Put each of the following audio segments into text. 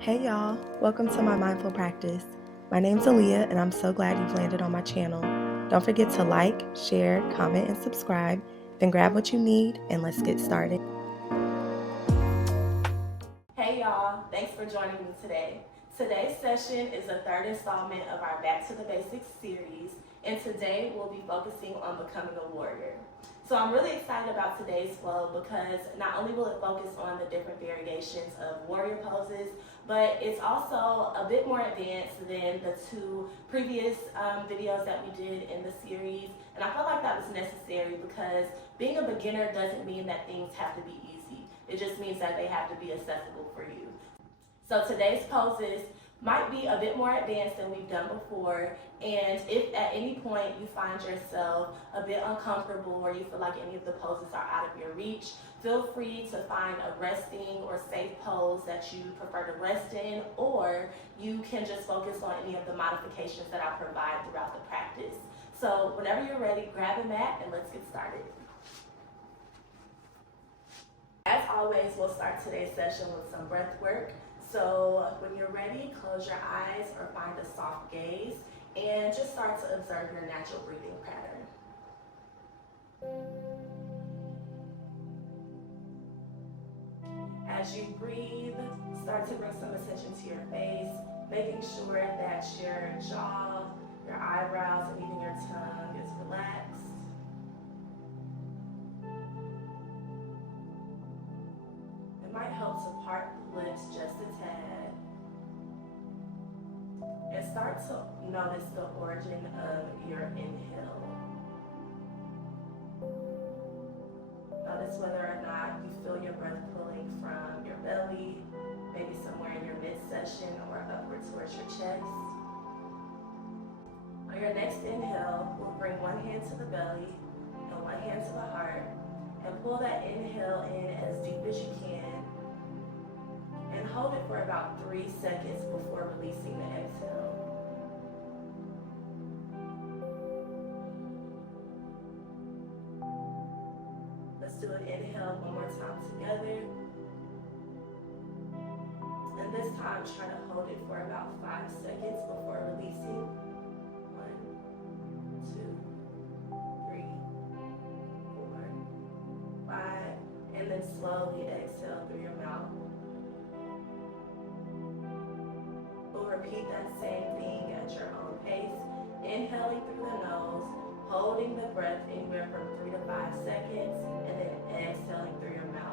Hey y'all, welcome to my mindful practice. My name's Aaliyah and I'm so glad you've landed on my channel. Don't forget to like, share, comment, and subscribe. Then grab what you need and let's get started. Hey y'all, thanks for joining me today. Today's session is the third installment of our Back to the Basics series, and today we'll be focusing on becoming a warrior. So I'm really excited about today's flow because not only will it focus on the different variations of warrior poses, but it's also a bit more advanced than the two previous videos that we did in the series. And I felt like that was necessary because being a beginner doesn't mean that things have to be easy. It just means that they have to be accessible for you. So today's poses might be a bit more advanced than we've done before, and if at any point you find yourself a bit uncomfortable or you feel like any of the poses are out of your reach, feel free to find a resting or safe pose that you prefer to rest in, or you can just focus on any of the modifications that I provide throughout the practice. So whenever you're ready, grab a mat and let's get started. As always, we'll start today's session with some breath work. So when you're ready, close your eyes or find a soft gaze and just start to observe your natural breathing pattern. As you breathe, start to bring some attention to your face, making sure that your jaw, your eyebrows, and even your tongue is relaxed. It might help to part the lips just a tad. And start to notice the origin of your inhale. Notice whether or not you feel your breath pulling from your belly, maybe somewhere in your midsection or upward towards your chest. On your next inhale, we'll bring one hand to the belly and one hand to the heart and pull that inhale in as deep as you can and hold it for about 3 seconds before releasing the exhale. Let's do an inhale one more time together. And this time, try to hold it for about 5 seconds before releasing. 1, 2, 3, 4, 5, and then slowly exhale through your mouth. We'll repeat that same thing at your own pace, inhaling through the nose, holding the breath anywhere from 3 to 5 seconds, and then exhaling through your mouth.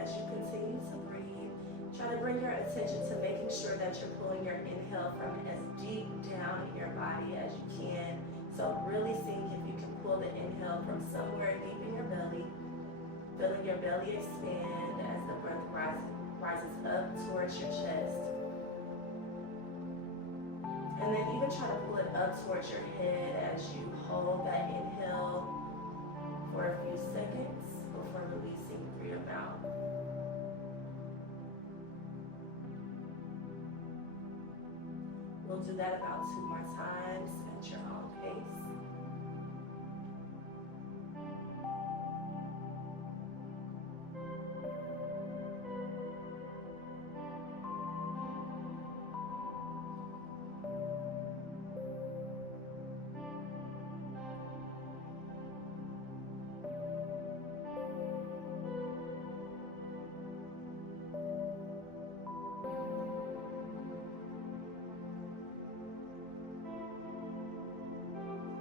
As you continue to breathe, try to bring your attention to making sure that you're pulling your inhale from as deep down in your body as you can. So really seeing if you can pull the inhale from somewhere deep in your belly, feeling your belly expand as the breath rises up towards your chest. And then even try to pull it up towards your head as you hold that inhale for a few seconds before releasing through your mouth. We'll do that about 2 more times at your own pace.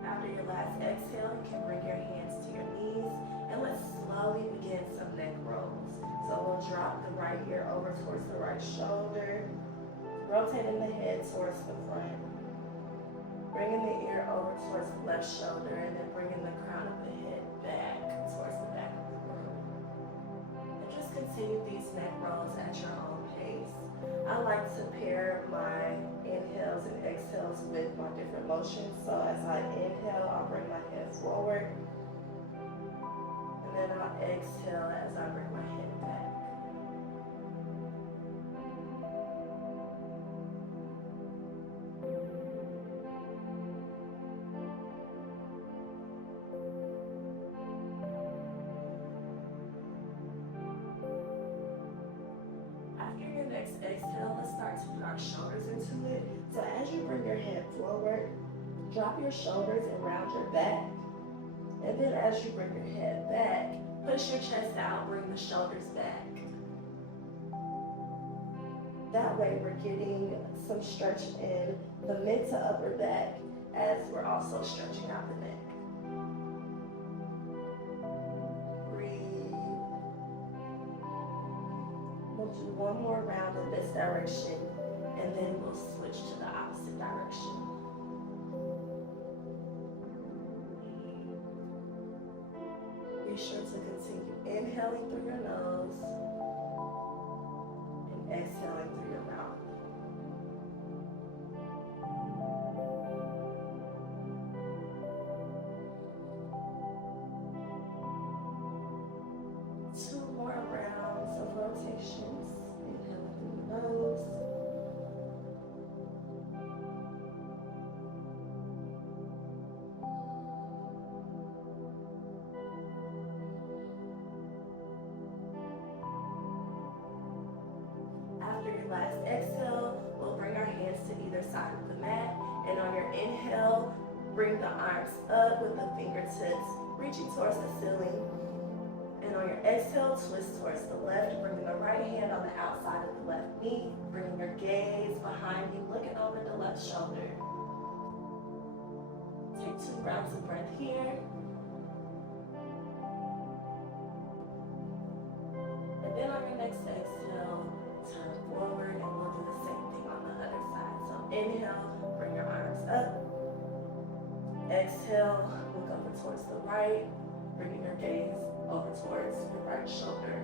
After your last exhale, you can bring your hands to your knees and let's slowly begin some neck rolls. So we'll drop the right ear over towards the right shoulder, rotating the head towards the front, bringing the ear over towards the left shoulder, and then bringing the crown of the head back towards the back of the room. And just continue these neck rolls at your own pace. I like to pair my inhales and exhales with my different motions. So as I inhale, I'll bring my head forward. And then I'll exhale as I bring my head back. After your next exhale, let's start to put our shoulders into it. So as you bring your head forward, drop your shoulders and round your back. And then as you bring your head back, push your chest out, bring the shoulders back. That way we're getting some stretch in the mid to upper back as we're also stretching out the neck. Breathe. We'll do one more round in this direction and then we'll switch to the opposite direction. Be sure to continue inhaling through your nose and exhaling through your mouth. Two more rounds of rotations. Inhaling through the nose. After your last exhale, we'll bring our hands to either side of the mat. And on your inhale, bring the arms up with the fingertips reaching towards the ceiling. And on your exhale, twist towards the left, bringing the right hand on the outside of the left knee, bringing your gaze behind you, looking over the left shoulder. Take 2 rounds of breath here. And then on your next exhale, turn forward and we'll do the same thing on the other side. So inhale, bring your arms up. Exhale, look over towards the right, bringing your gaze over towards your right shoulder.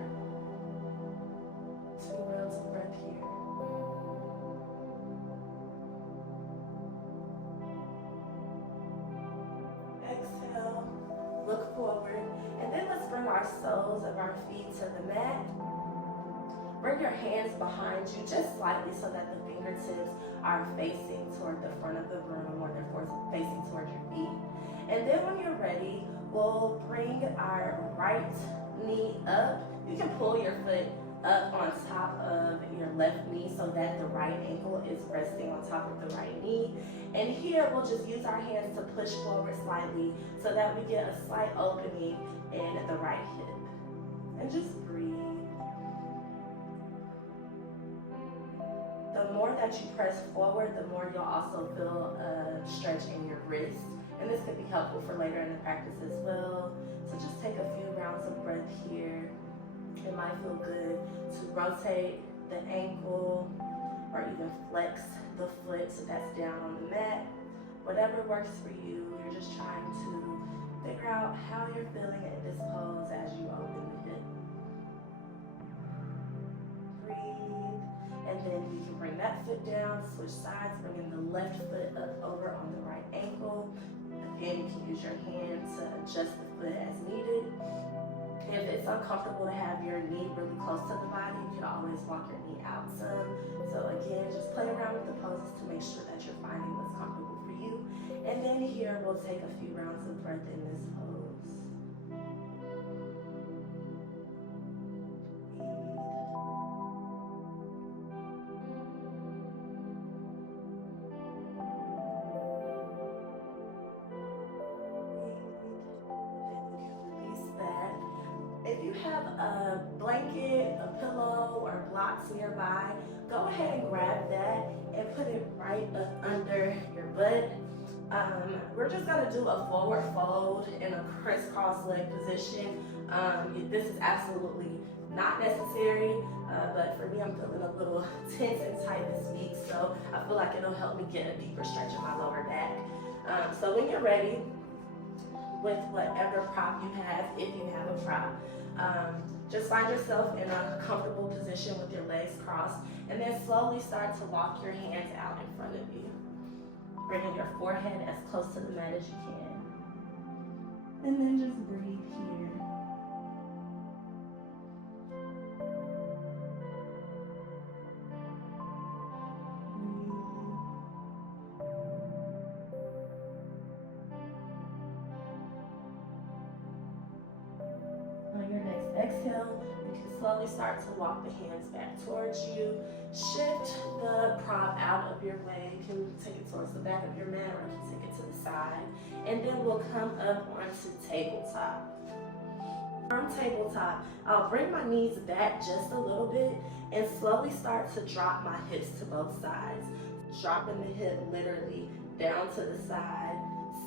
2 rounds of breath here. Exhale, look forward, and then let's bring our soles of our feet to the mat. Bring your hands behind you just slightly so that the fingertips are facing toward the front of the room or they're facing toward your feet. And then when you're ready, we'll bring our right knee up. You can pull your foot up on top of your left knee so that the right ankle is resting on top of the right knee. And here we'll just use our hands to push forward slightly so that we get a slight opening in the right hip. And just breathe. The more that you press forward, the more you'll also feel a stretch in your wrist. And this could be helpful for later in the practice as well. So just take a few rounds of breath here. It might feel good to rotate the ankle or even flex the foot so that's down on the mat. Whatever works for you, you're just trying to figure out how you're feeling in this pose as you open the hip. Breathe. And then you can bring that foot down, switch sides, bringing the left foot up over on the right ankle. Again, you can use your hand to adjust the foot as needed. If it's uncomfortable to have your knee really close to the body, you can always walk your knee out some. So again, just play around with the poses to make sure that you're finding what's comfortable for you. And then here, we'll take a few rounds of breath in this pose. If you have a blanket, a pillow, or blocks nearby, go ahead and grab that and put it right up under your butt. We're just gonna do a forward fold in a crisscross leg position. This is absolutely not necessary, but for me, I'm feeling a little tense and tight this week, so I feel like it'll help me get a deeper stretch in my lower back. So when you're ready, with whatever prop you have, if you have a prop. Just find yourself in a comfortable position with your legs crossed, and then slowly start to walk your hands out in front of you, bringing your forehead as close to the mat as you can. And then just breathe here. On your next exhale, you can slowly start to walk the hands back towards you. Shift the prop out of your way. You can take it towards the back of your mat, or you can take it to the side. And then we'll come up onto tabletop. From tabletop, I'll bring my knees back just a little bit and slowly start to drop my hips to both sides. Dropping the hip literally down to the side,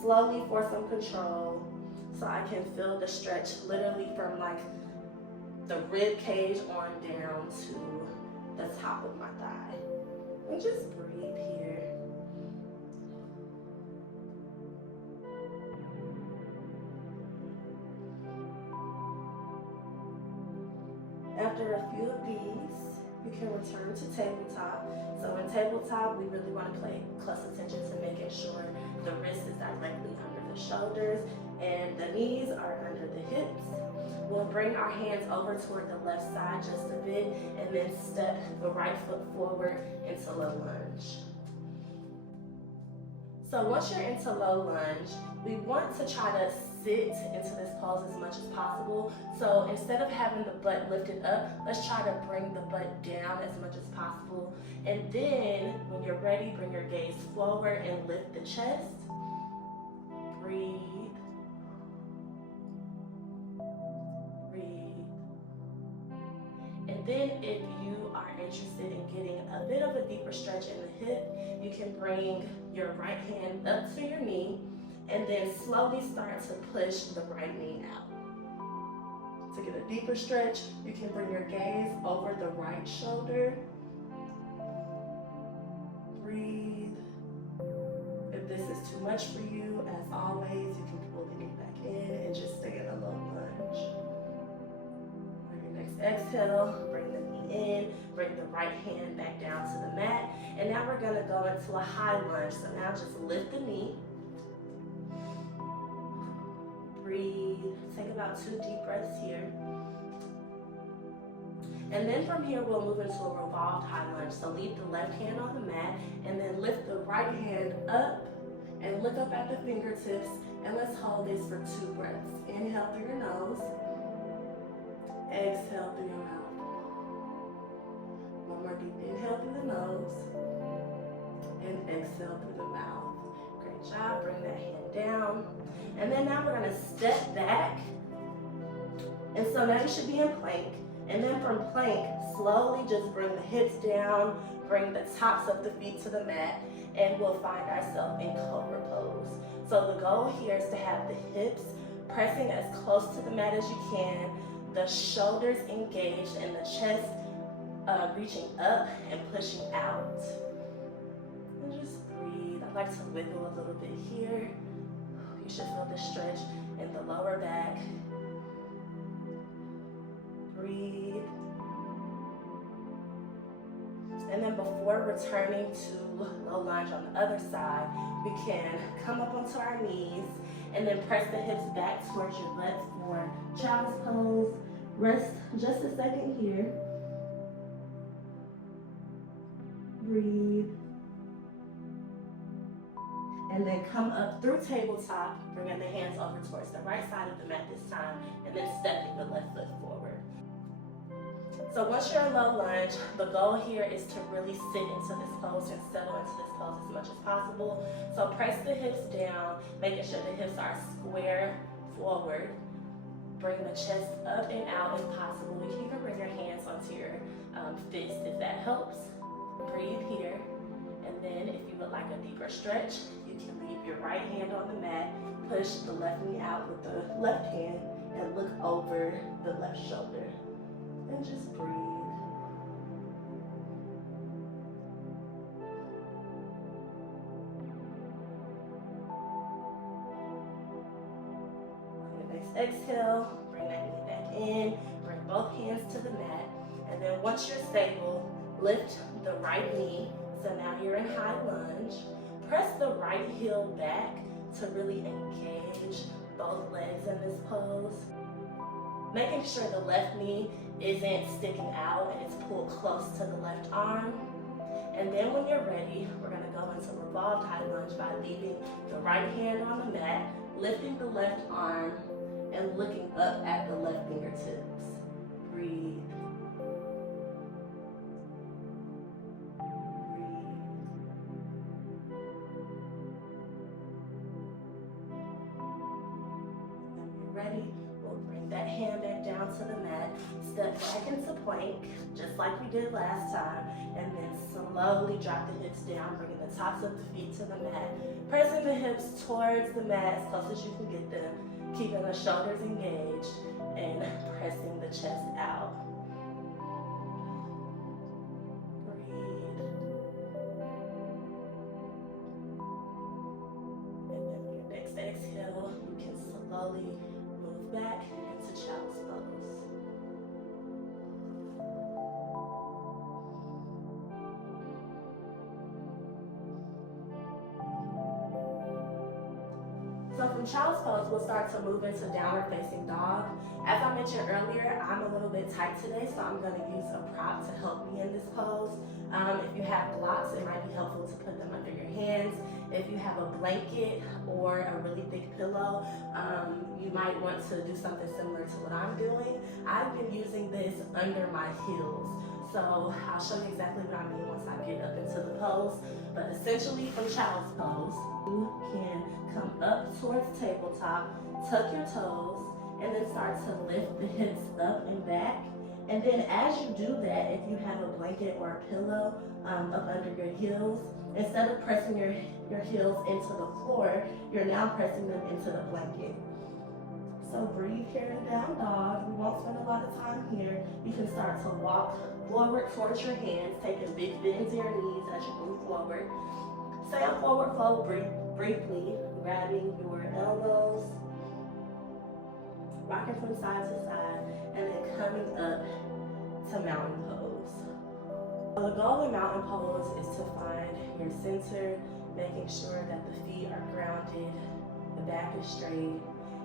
slowly for some control, so I can feel the stretch literally from like the rib cage on down to the top of my thigh. And just breathe here. After a few of these, you can return to tabletop. So in tabletop, we really want to pay close attention to making sure the wrist is directly under the shoulders and the knees are under the hips. We'll bring our hands over toward the left side just a bit and then step the right foot forward into low lunge. So once you're into low lunge, we want to try to sit into this pose as much as possible. So instead of having the butt lifted up, let's try to bring the butt down as much as possible. And then when you're ready, bring your gaze forward and lift the chest. Breathe. Breathe. And then if you are interested in getting a bit of a deeper stretch in the hip, you can bring your right hand up to your knee and then slowly start to push the right knee out. To get a deeper stretch, you can bring your gaze over the right shoulder. Breathe. If this is too much for you, as always, you can pull the knee back in and just stay in a low lunge. On your next exhale, bring the knee in, bring the right hand back down to the mat, and now we're gonna go into a high lunge. So now just lift the knee. Breathe, take about 2 deep breaths here. And then from here, we'll move into a revolved high lunge. So leave the left hand on the mat and then lift the right hand up and look up at the fingertips. And let's hold this for 2 breaths. Inhale through your nose, exhale through your mouth. One more deep inhale through the nose and exhale through the mouth. Great job, bring that hand down. And then now we're gonna step back. And so now you should be in plank. And then from plank, slowly just bring the hips down, bring the tops of the feet to the mat, and we'll find ourselves in cobra pose. So the goal here is to have the hips pressing as close to the mat as you can, the shoulders engaged, and the chest reaching up and pushing out. And just breathe. I like to wiggle a little bit here. You should feel the stretch in the lower back. Breathe. And then before returning to low lunge on the other side, we can come up onto our knees and then press the hips back towards your butts for child's pose. Rest just a second here. Breathe. And then come up through tabletop, bringing the hands over towards the right side of the mat this time, and then stepping the left foot forward. So once you're in low lunge, the goal here is to really sit into this pose and settle into this pose as much as possible. So press the hips down, making sure the hips are square forward. Bring the chest up and out if possible. You can even bring your hands onto your fist if that helps. Breathe here. And then if you would like a deeper stretch, you can leave your right hand on the mat, push the left knee out with the left hand, and look over the left shoulder. And just breathe. On your next exhale, bring that knee back in, bring both hands to the mat, and then once you're stable, lift the right knee. So now you're in high lunge. Press the right heel back to really engage both legs in pose. Making sure the left knee isn't sticking out and it's pulled close to the left arm. And then when you're ready, we're gonna go into revolved high lunge by leaving the right hand on the mat, lifting the left arm, and looking up at the left fingertips. Breathe. Ready, we'll bring that hand back down to the mat, step back into plank, just like we did last time, and then slowly drop the hips down, bringing the tops of the feet to the mat, pressing the hips towards the mat as close as you can get them, keeping the shoulders engaged, and pressing the chest out. Breathe. And then for your next exhale, you can slowly move back into child's pose. So from child's pose, we'll start to move into downward facing dog. As I mentioned earlier, I'm a little bit tight today, so I'm gonna use a prop to help me in this pose. If you have blocks, it might be helpful to put them under your hands. If you have a blanket or a really thick pillow, you might want to do something similar to what I'm doing. I've been using this under my heels. So I'll show you exactly what I mean once I get up into the pose. But essentially from child's pose, you can come up towards tabletop, tuck your toes, and then start to lift the hips up and back. And then as you do that, if you have a blanket or a pillow up under your heels, instead of pressing your heels into the floor, you're now pressing them into the blanket. So breathe here in down dog. We won't spend a lot of time here. You can start to walk forward towards your hands, taking big bends in your knees as you move forward. Stay on forward fold briefly, grabbing your elbows, rocking from side to side, and then coming up to mountain pose. So the goal in mountain pose is to find your center, making sure that the feet are grounded, the back is straight,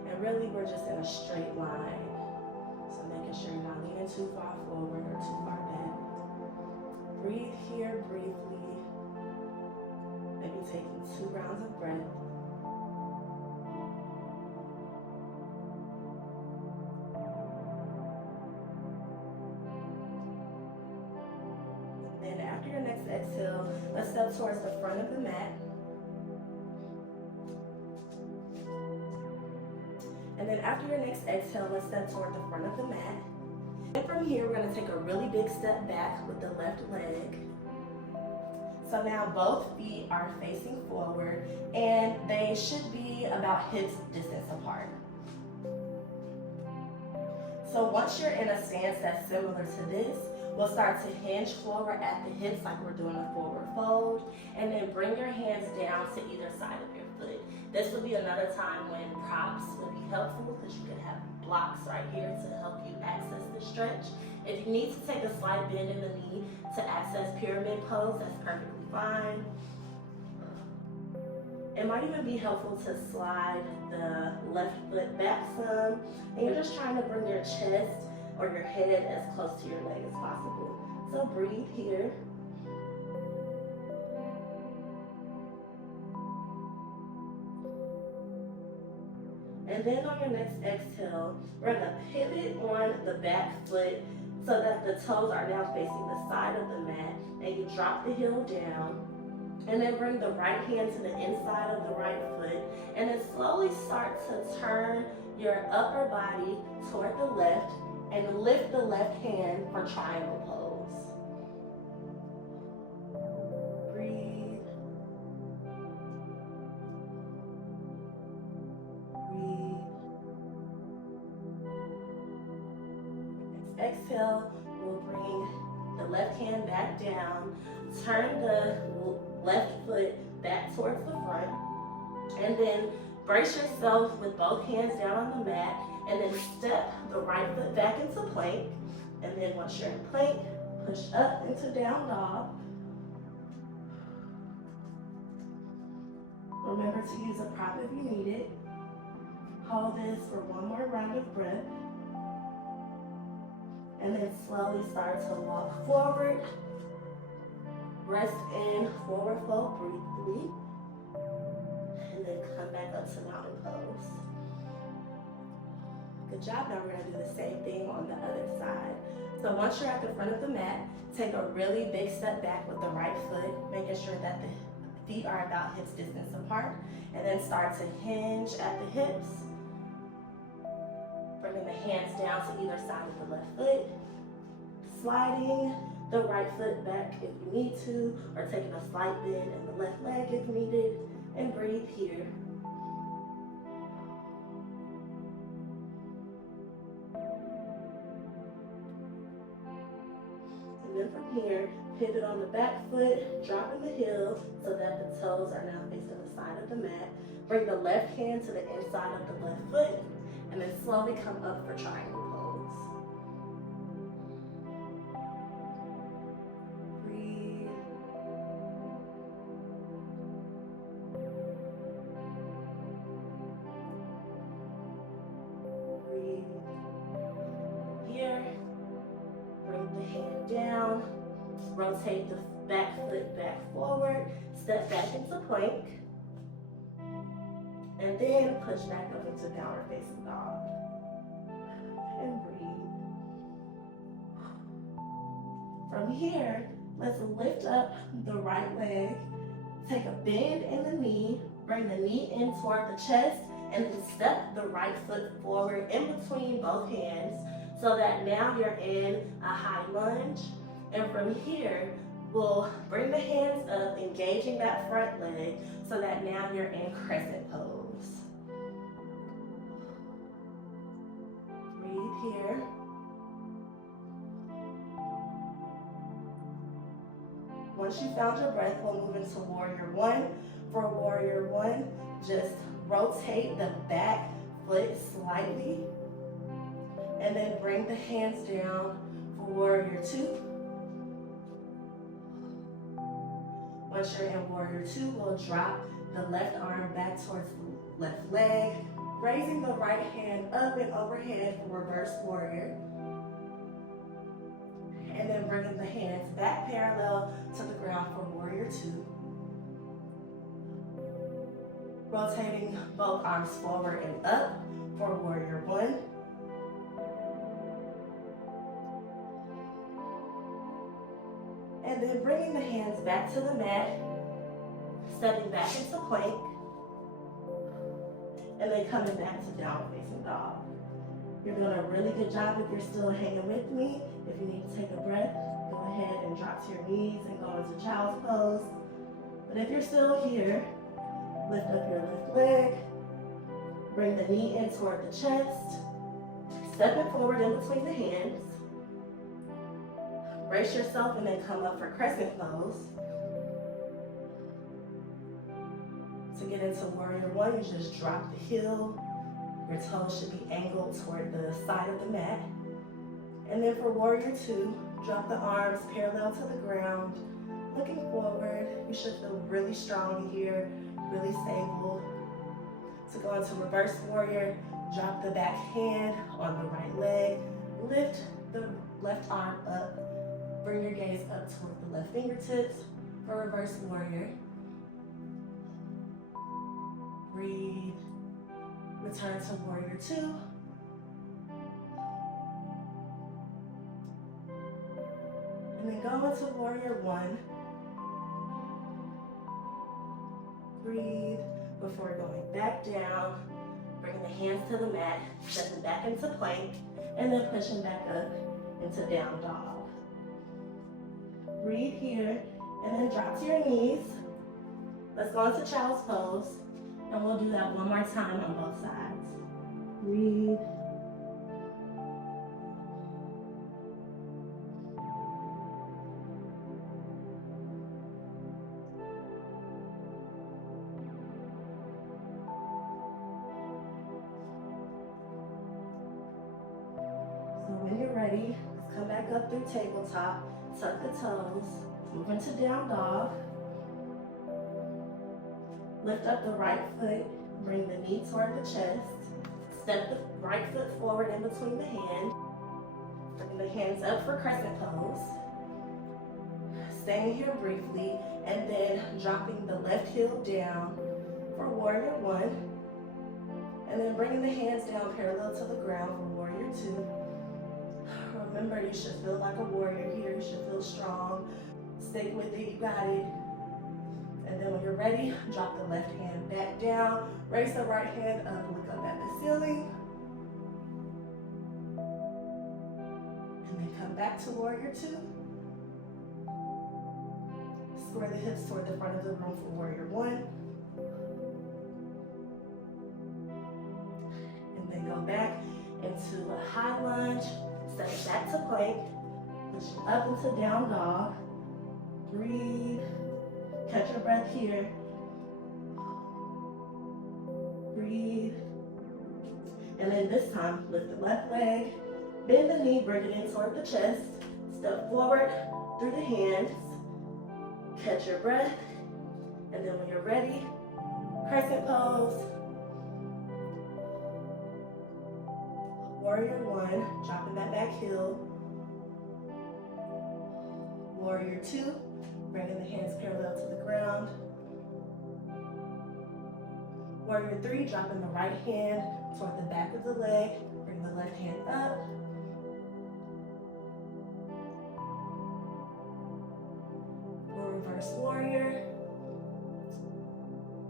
and really we're just in a straight line. So making sure you're not leaning too far forward or too far back. Breathe here briefly, maybe taking 2 rounds of breath. Then after your next exhale, let's step towards the front of the mat. And then after your next exhale, let's step toward the front of the mat. And from here, we're gonna take a really big step back with the left leg. So now both feet are facing forward and they should be about hips distance apart. So once you're in a stance that's similar to this, we'll start to hinge forward at the hips like we're doing a forward fold, and then bring your hands down to either side of your foot. This would be another time when props would be helpful because you could have blocks right here to help you access the stretch. If you need to take a slight bend in the knee to access pyramid pose, that's perfectly fine. It might even be helpful to slide the left foot back some, and you're just trying to bring your chest or your head as close to your leg as possible. So breathe here. And then on your next exhale, we're gonna pivot on the back foot so that the toes are now facing the side of the mat, and you drop the heel down, and then bring the right hand to the inside of the right foot, and then slowly start to turn your upper body toward the left and lift the left hand for triangle pose. Breathe. Breathe. Next exhale, we'll bring the left hand back down, turn the left foot back towards the front, and then brace yourself with both hands down on the mat, and then step the right foot back into plank. And then once you're in plank, push up into down dog. Remember to use a prop if you need it. Hold this for one more round of breath. And then slowly start to walk forward. Rest in forward fold briefly. And then come back up to mountain pose. Good job. Now we're going to do the same thing on the other side. So once you're at the front of the mat, take a really big step back with the right foot, making sure that the feet are about hips distance apart. And then start to hinge at the hips. Bringing the hands down to either side of the left foot. Sliding the right foot back if you need to, or taking a slight bend in the left leg if needed. And breathe here. And then from here, pivot on the back foot, dropping the heel so that the toes are now facing the side of the mat. Bring the left hand to the inside of the left foot, and then slowly come up for triangle pose. Breathe. Breathe. Here. Bring the hand down. Rotate the back foot back forward. Step back into plank. And then push back up into downward facing dog. And breathe. From here, let's lift up the right leg. Take a bend in the knee. Bring the knee in toward the chest. And then step the right foot forward in between both hands so that now you're in a high lunge. And from here, we'll bring the hands up, engaging that front leg so that now you're in crescent pose. Breathe here. Once you found your breath, we'll move into warrior one. For warrior one, just rotate the back foot slightly and then bring the hands down for warrior two. Once you're in warrior two, we'll drop the left arm back towards the left leg, raising the right hand up and overhead for reverse warrior. And then bringing the hands back parallel to the ground for warrior two. Rotating both arms forward and up for warrior one. And then bringing the hands back to the mat, stepping back into plank, and then coming back to downward facing dog. You're doing a really good job if you're still hanging with me. If you need to take a breath, go ahead and drop to your knees and go into child's pose. But if you're still here, lift up your left leg, bring the knee in toward the chest, step it forward in between the hands, brace yourself and then come up for crescent pose. To get into warrior one, you just drop the heel. Your toes should be angled toward the side of the mat. And then for warrior two, drop the arms parallel to the ground, looking forward. You should feel really strong here, really stable. To go into reverse warrior, drop the back hand on the right leg, lift the left arm up, bring your gaze up toward the left fingertips for reverse warrior. Breathe. Return to warrior two. And then go into warrior one. Breathe before going back down. Bringing the hands to the mat, stepping back into plank, and then pushing back up into down dog. Breathe here, and then drop to your knees. Let's go into child's pose, and we'll do that one more time on both sides. Breathe. When you're ready, let's come back up through tabletop, tuck the toes, move into down dog. Lift up the right foot, bring the knee toward the chest, step the right foot forward in between the hands. Bring the hands up for crescent pose. Staying here briefly, and then dropping the left heel down for warrior one. And then bringing the hands down parallel to the ground for warrior two. Remember, you should feel like a warrior here. You should feel strong. Stick with it, you got it. And then when you're ready, drop the left hand back down. Raise the right hand up, look up at the ceiling. And then come back to warrior two. Square the hips toward the front of the room for warrior one. And then go back into a high lunge. Step it back to plank. Push up into down dog. Breathe. Catch your breath here. Breathe. And then this time, lift the left leg. Bend the knee, bring it in toward the chest. Step forward through the hands. Catch your breath, and then when you're ready, crescent pose. Warrior one, dropping that back heel. Warrior two, bringing the hands parallel to the ground. Warrior three, dropping the right hand toward the back of the leg. Bring the left hand up. Reverse warrior,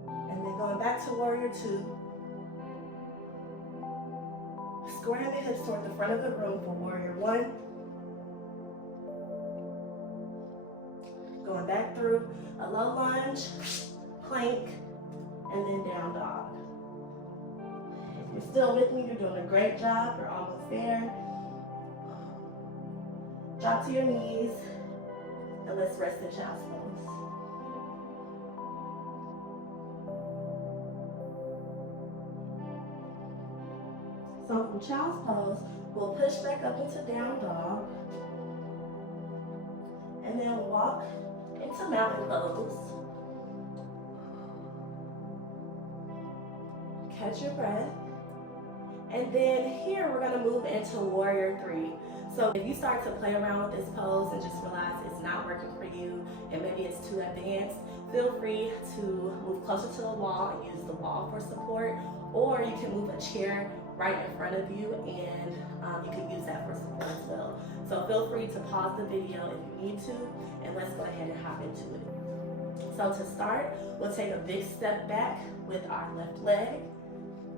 and then going back to warrior two. Squaring the hips toward the front of the room for warrior one. Going back through a low lunge, plank, and then down dog. If you're still with me, you're doing a great job. You're almost there. Drop to your knees, and let's rest in child's pose. So from child's pose, we'll push back up into down dog, and then walk into mountain pose. Catch your breath. And then here we're gonna move into warrior three. So if you start to play around with this pose and just realize it's not working for you and maybe it's too advanced, feel free to move closer to the wall and use the wall for support, or you can move a chair right in front of you and you can use that for support as well. So feel free to pause the video if you need to, and let's go ahead and hop into it. So to start, we'll take a big step back with our left leg.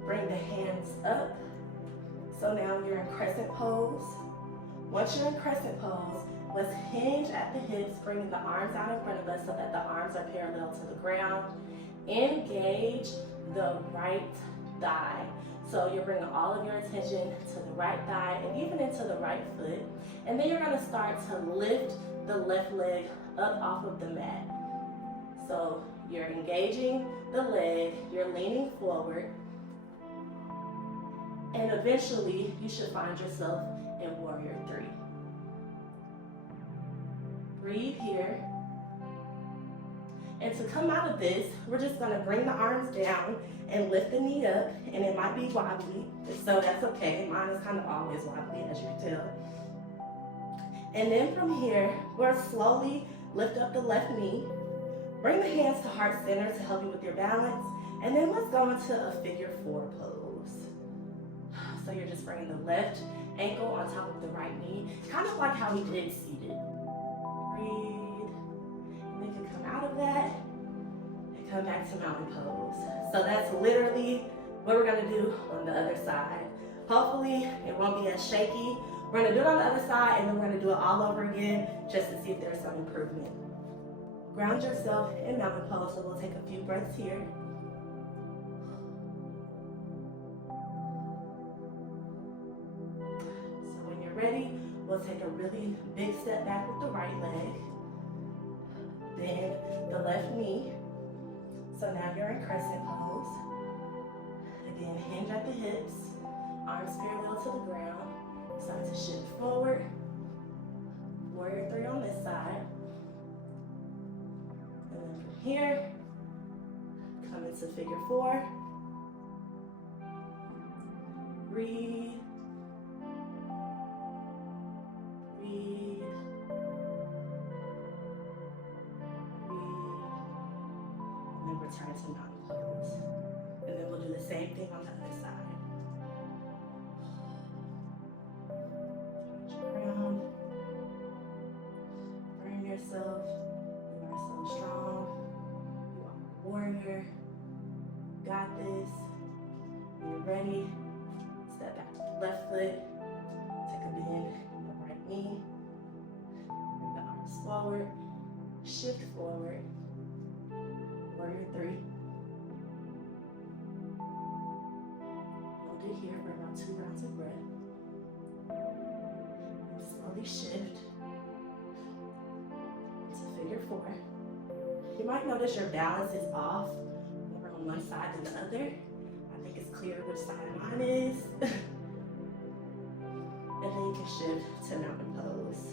Bring the hands up. So now you're in crescent pose. Once you're in crescent pose, let's hinge at the hips, bringing the arms out in front of us so that the arms are parallel to the ground. Engage the right thigh. So you're bringing all of your attention to the right thigh and even into the right foot. And then you're gonna start to lift the left leg up off of the mat. So you're engaging the leg, you're leaning forward, and eventually you should find yourself in warrior three. Breathe here. And to come out of this, we're just gonna bring the arms down and lift the knee up, and it might be wobbly, so that's okay. Mine is kind of always wobbly, as you can tell. And then from here, we'll slowly lift up the left knee, bring the hands to heart center to help you with your balance, and then let's go into a figure four pose. So you're just bringing the left ankle on top of the right knee, kind of like how we did seated. Breathe, and then you come out of that, and come back to mountain pose. So that's literally what we're gonna do on the other side. Hopefully it won't be as shaky. We're gonna do it on the other side, and then we're gonna do it all over again just to see if there's some improvement. Ground yourself in mountain pose, so we'll take a few breaths here. So when you're ready, we'll take a really big step back with the right leg. Bend the left knee. So now you're in crescent pose. Again, hinge at the hips, arms parallel to the ground. Start to shift forward. Warrior three on this side. And then from here, come into figure four. Breathe. Breathe. Breathe. And then return to mountain pose. And then we'll do the same thing on the other side. Ground. Burn yourself. You are so strong. You are a warrior. Got this. When you're ready, step back with the left foot. Take a bend in the right knee. Bring the arms forward. Shift forward. Warrior 3. Hold it here for about 2 rounds of breath. And slowly shift to figure 4. You might notice your balance is off, more on one side than the other. I think it's clear which side mine is. And then you can shift to mountain pose.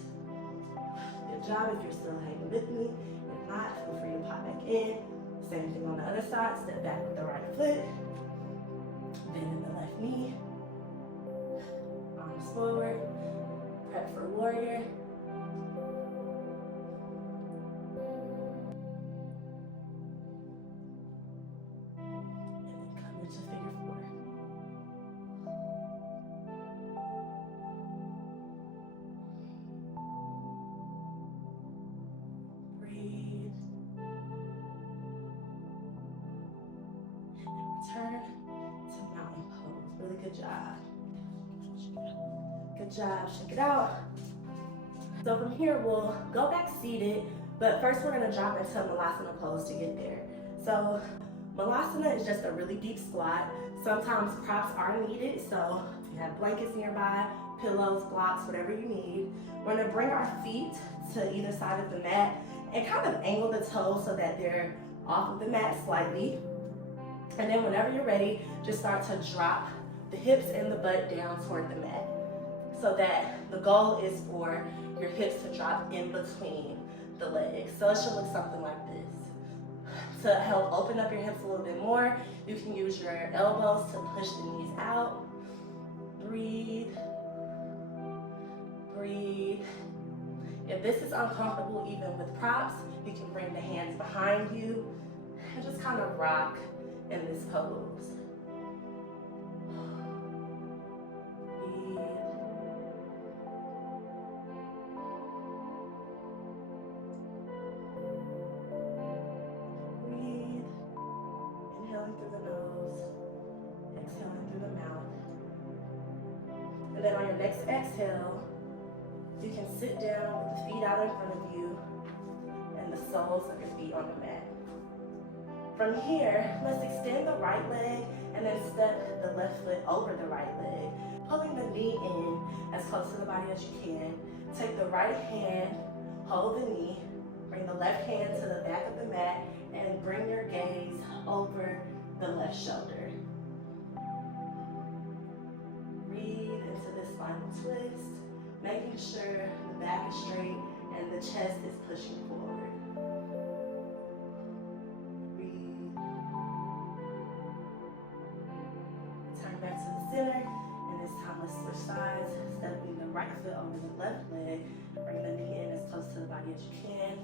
Good job if you're still hanging with me. If not, feel free to pop back in. Same thing on the other side. Step back with the right foot. Bend in the left knee. Arms forward. Prep for warrior. And then come into figure 4. Breathe. Turn to mountain pose. Really good job. Good job. Check it out. So from here, we'll go back seated, but first we're going to drop into Malasana pose to get there. So Malasana is just a really deep squat. Sometimes props are needed, so if you have blankets nearby, pillows, blocks, whatever you need. We're going to bring our feet to either side of the mat and kind of angle the toes so that they're off of the mat slightly. And then whenever you're ready, just start to drop the hips and the butt down toward the mat. So that the goal is for your hips to drop in between the legs. So it should look something like this. To help open up your hips a little bit more, you can use your elbows to push the knees out. Breathe. Breathe. If this is uncomfortable even with props, you can bring the hands behind you and just kind of rock in this pose. Breathe. Breathe. Inhaling through the nose, exhaling through the mouth. And then on your next exhale, you can sit down with the feet out in front of you and the soles of your feet on the mat. From here, let's extend the right leg and then step the left foot over the right leg, pulling the knee in as close to the body as you can. Take the right hand, hold the knee, bring the left hand to the back of the mat, and bring your gaze over the left shoulder. Breathe into this final twist, making sure the back is straight and the chest is pushing forward. Back to the center, and this time let's switch sides, stepping the right foot over the left leg, bring the knee in as close to the body as you can,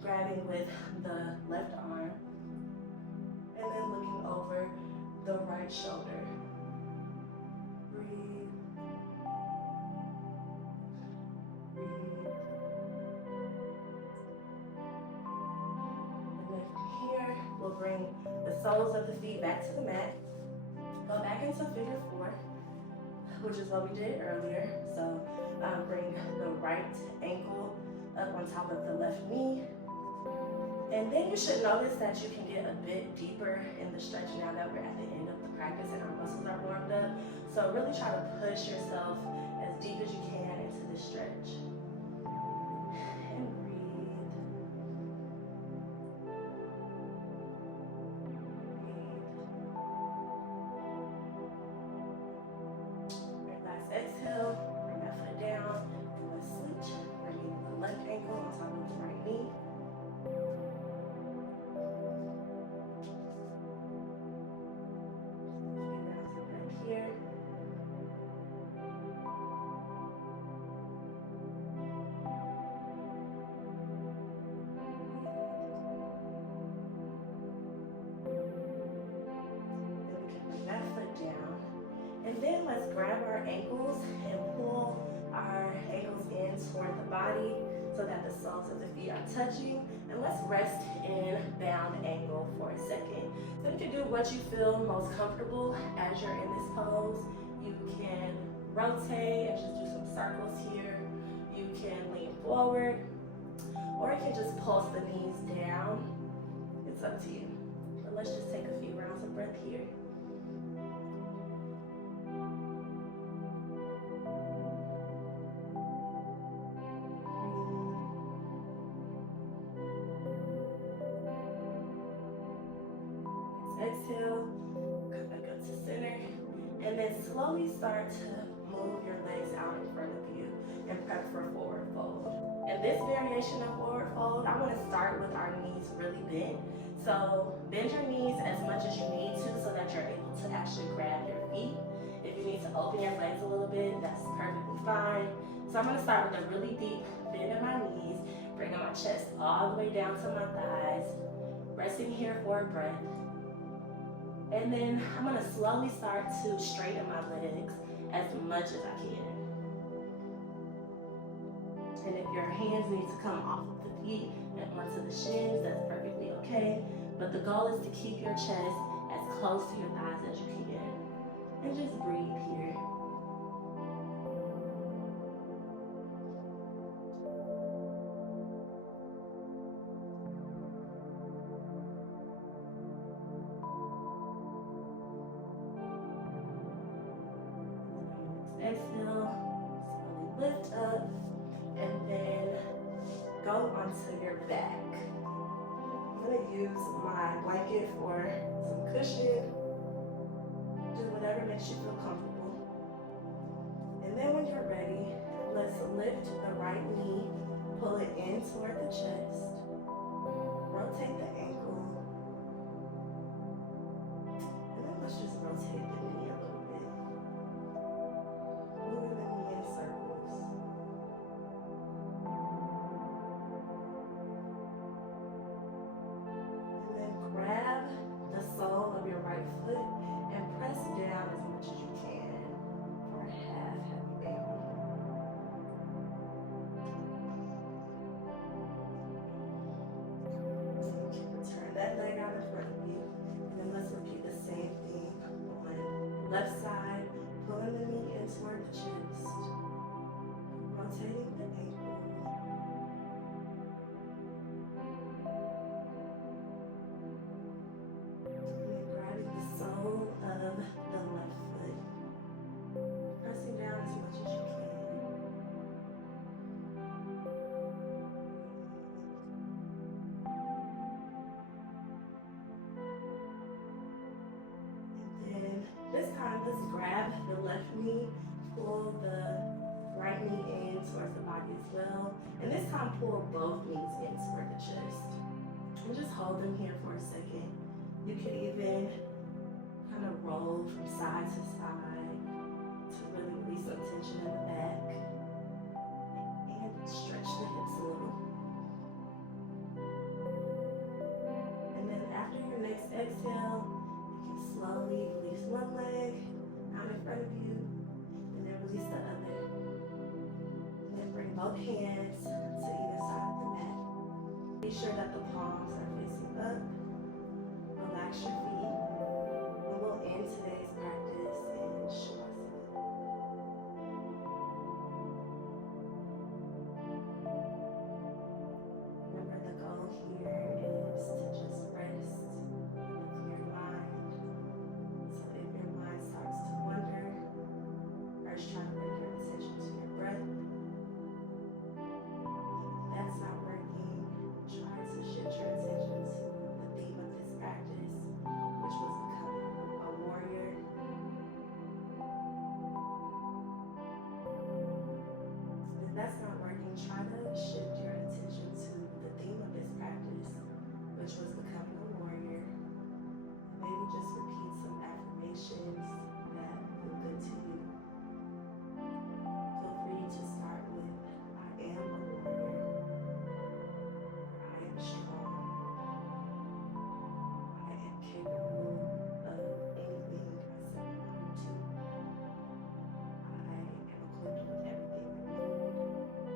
grabbing with the left arm, and then looking over the right shoulder. Breathe. Breathe. And then from here, we'll bring the soles of the feet back to the mat. Go back into figure 4, which is what we did earlier. So bring the right ankle up on top of the left knee. And then you should notice that you can get a bit deeper in the stretch now that we're at the end of the practice and our muscles are warmed up. So really try to push yourself as deep as you can into this stretch. And breathe. Exhale, bring that foot down, and let's switch. Bringing the left ankle on top of the right knee. A few rounds of breath here. toward the body so that the soles of the feet are touching. And let's rest in bound angle for a second. So you can do what you feel most comfortable as you're in this pose. You can rotate and just do some circles here. You can lean forward, or you can just pulse the knees down. It's up to you. But let's just take a few rounds of breath here. Exhale, come back up to center, and then slowly start to move your legs out in front of you and prep for forward fold. In this variation of forward fold, I want to start with our knees really bent. So bend your knees as much as you need to so that you're able to actually grab your feet. If you need to open your legs a little bit, that's perfectly fine. So I'm going to start with a really deep bend in my knees, bringing my chest all the way down to my thighs, resting here for a breath. And then I'm going to slowly start to straighten my legs as much as I can. And if your hands need to come off of the feet and onto the shins, that's perfectly okay. But the goal is to keep your chest as close to your thighs as you can. And just breathe here. Exhale, slowly lift up, and then go onto your back. I'm going to use my blanket for some cushion. Do whatever makes you feel comfortable. And then when you're ready, let's lift the right knee, pull it in toward the chest, rotate the ankle, and then let's just rotate the knee a little bit. Moving the knee in circles. And then grab the sole of your right foot and press down as much as you can for a half happy bound. Turn that leg out in front of you. And then let's repeat the same thing on the left side. Pulling the knee in toward the chest, rotating the ankle, and then grabbing the sole of the left foot, pressing down as much as you can. And then this time, let's grab the left knee, pull the right knee in towards the body as well. And this time, pull both knees in toward the chest. And just hold them here for a second. You could even kind of roll from side to side to really release some tension in the back. And stretch the hips a little. And then after your next exhale, you can slowly release one leg out in front of you, and then release the other. And then bring both hands to either side of the mat. Be sure that the palms are facing up. Relax your feet. And we'll end today's practice in Shavasana. Remember, the goal here is to just rest with a clear mind. So if your mind starts to wander, first try to bring your attention to your breath. If that's not working, try to shift your attention to the theme of this practice, which was becoming a warrior. If that's not working, try to shift your attention to the theme of this practice, which was becoming a warrior. Maybe just repeat some affirmations that feel good to you. Feel free to start with, I am a warrior. I am strong. I am capable of anything I set my mind to. I am equipped with everything I need.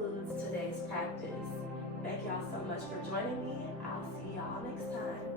concludes today's practice. Thank y'all so much for joining me. I'll see y'all next time.